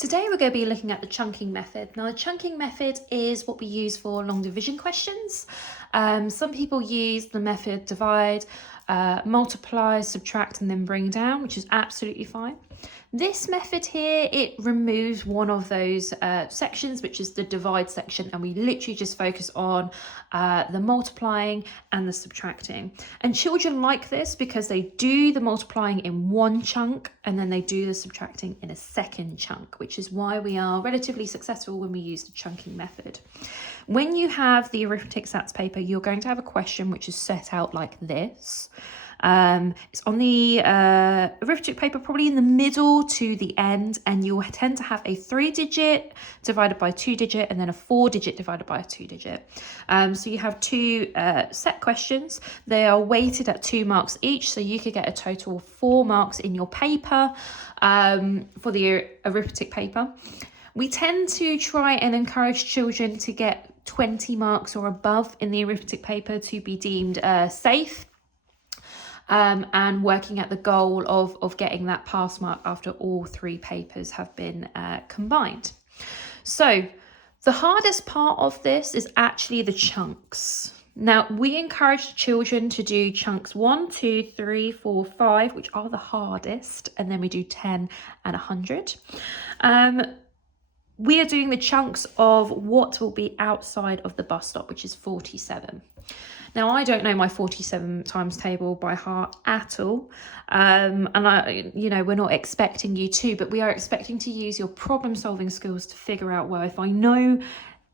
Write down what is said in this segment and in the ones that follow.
Today we're going to be looking at the chunking method. Now the chunking method is what we use for long division questions. Some people use the method divide, multiply, subtract and then bring down, which is absolutely fine. This method here, it removes one of those sections, which is the divide section, and we literally just focus on the multiplying and the subtracting. And children like this because they do the multiplying in one chunk and then they do the subtracting in a second chunk, which is why we are relatively successful when we use the chunking method. When you have the arithmetic stats paper, you're going to have a question which is set out like this. It's on the arithmetic paper, probably in the middle to the end, and you'll tend to have a 3-digit divided by 2-digit and then a 4-digit divided by a 2-digit. So you have two set questions. They are weighted at 2 marks each, so you could get a total of 4 marks in your paper for the arithmetic paper. We tend to try and encourage children to get 20 marks or above in the arithmetic paper to be deemed safe. And working at the goal of getting that pass mark after all 3 papers have been combined. So the hardest part of this is actually the chunks. Now we encourage children to do chunks 1, 2, 3, 4, 5, which are the hardest, and then we do 10 and 100. We are doing the chunks of what will be outside of the bus stop, which is 47. Now, I don't know my 47 times table by heart at all. And we're not expecting you to, but we are expecting to use your problem solving skills to figure out, well, if I know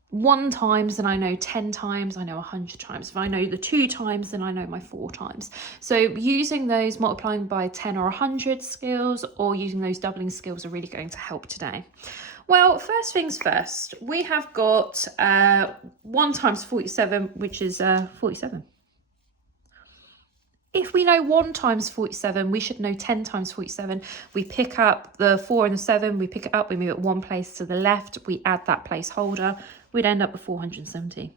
1 times, then I know 10 times, I know 100 times. If I know the 2 times, then I know my 4 times. So using those multiplying by 10 or 100 skills or using those doubling skills are really going to help today. Well, first things first, we have got 1 times 47, which is 47. If we know 1 times 47, we should know 10 times 47. We pick up the 4 and the 7, we pick it up, we move it 1 place to the left, we add that placeholder, we'd end up with 470.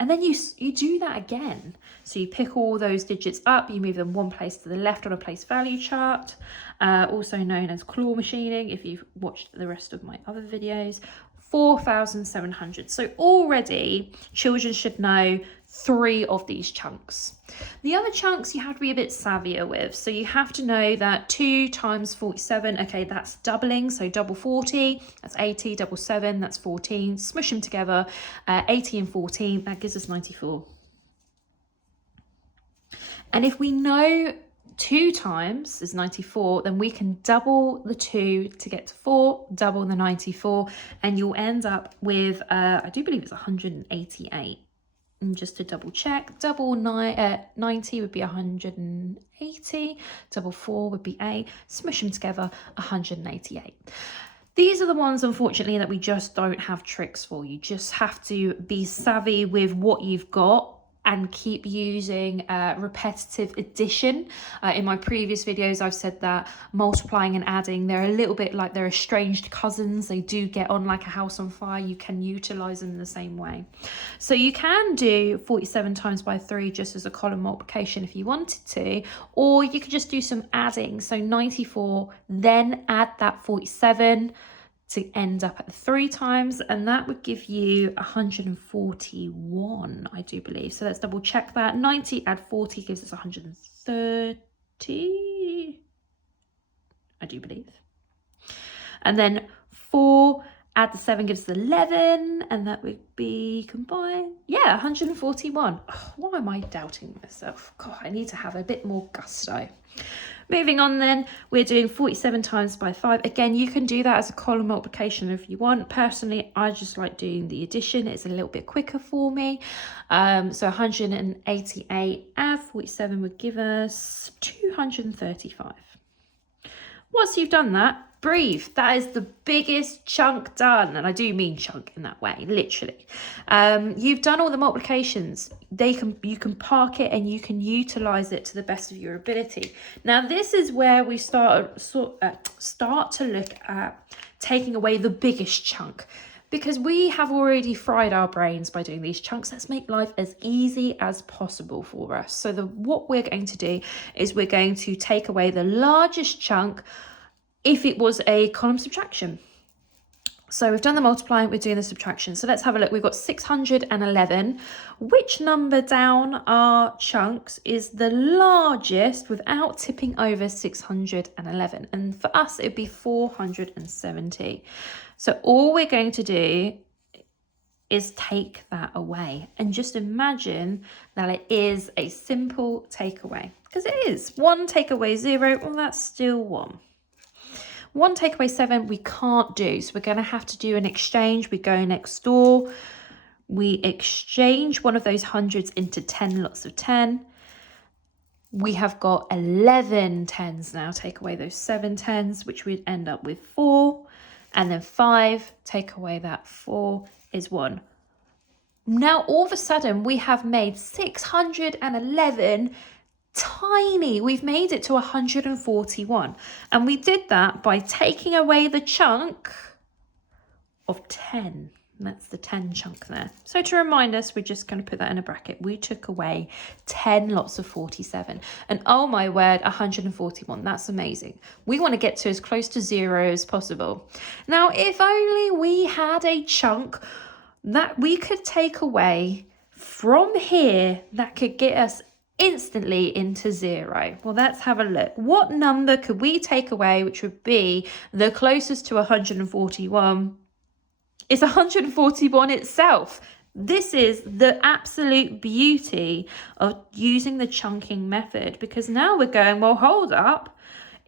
And then you do that again. So you pick all those digits up, you move them 1 place to the left on a place value chart, also known as claw machining if you've watched the rest of my other videos. 4,700. So already children should know 3 of these chunks. The other chunks you have to be a bit savvier with. So you have to know that 2 times 47, okay, that's doubling. So double 40, that's 80, double 7, that's 14. Smush them together, 80 and 14, that gives us 94. And if we know 2 times is 94, then we can double the 2 to get to 4, double the 94, and you'll end up with, I do believe it's 188. And just to double check, double 90 would be 180, double 4 would be 8, smush them together, 188. These are the ones, unfortunately, that we just don't have tricks for. You just have to be savvy with what you've got and keep using repetitive addition. In my previous videos, I've said that multiplying and adding, they're a little bit like they're estranged cousins. They do get on like a house on fire. You can utilize them in the same way. So you can do 47 times by 3 just as a column multiplication if you wanted to, or you could just do some adding. So 94, then add that 47, to end up at 3 times, and that would give you 141, I do believe. So let's double check that. 90 add 40 gives us 130, I do believe. And then 4 add the 7 gives us 11, and that would be combined, yeah, 141. Oh, why am I doubting myself? God, I need to have a bit more gusto. Moving on then, we're doing 47 times by 5. Again, you can do that as a column multiplication if you want. Personally, I just like doing the addition. It's a little bit quicker for me. So 188 add 47 would give us 235. Once you've done that, breathe. That is the biggest chunk done, and I do mean chunk in that way, literally. You've done all the multiplications. You can park it and you can utilize it to the best of your ability. Now this is where we start to look at taking away the biggest chunk, because we have already fried our brains by doing these chunks. Let's make life as easy as possible for us. So what we're going to do is we're going to take away the largest chunk if it was a column subtraction. So we've done the multiplying, we're doing the subtraction. So let's have a look. We've got 611. Which number down our chunks is the largest without tipping over 611? And for us, it'd be 470. So all we're going to do is take that away and just imagine that it is a simple takeaway, because it is. 1 take away 0, well, that's still 1. 1 take away 7 we can't do, so we're going to have to do an exchange. We go next door, we exchange one of those hundreds into 10 lots of 10. We have got 11 tens now. Take away those 7 tens, which we'd end up with 4, and then 5 take away that 4 is 1. Now all of a sudden we have made 611 tiny. We've made it to 141, and we did that by taking away the chunk of 10. That's the 10 chunk there. So to remind us, we're just going to put that in a bracket. We took away 10 lots of 47, and oh my word, 141. That's amazing. We want to get to as close to 0 as possible. Now, if only we had a chunk that we could take away from here that could get us instantly into 0. Well, let's have a look. What number could we take away which would be the closest to 141? It's 141 itself. This is the absolute beauty of using the chunking method, because now we're going, well, hold up.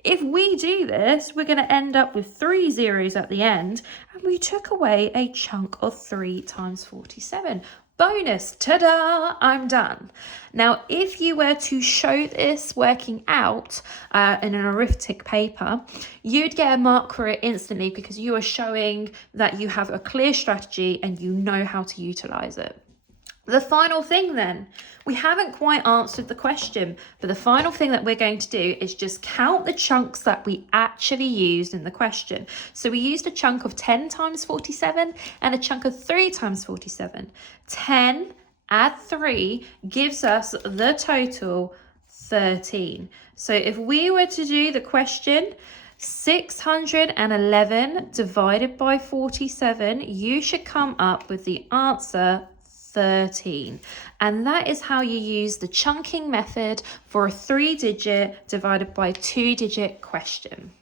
If we do this, we're going to end up with 3 zeros at the end, and we took away a chunk of 3 times 47. Bonus, ta-da, I'm done. Now, if you were to show this working out in an arithmetic paper, you'd get a mark for it instantly, because you are showing that you have a clear strategy and you know how to utilize it. The final thing then, we haven't quite answered the question, but the final thing that we're going to do is just count the chunks that we actually used in the question. So we used a chunk of 10 times 47 and a chunk of 3 times 47. 10 add 3 gives us the total 13. So if we were to do the question, 611 divided by 47, you should come up with the answer 13. And that is how you use the chunking method for a 3-digit divided by 2-digit question.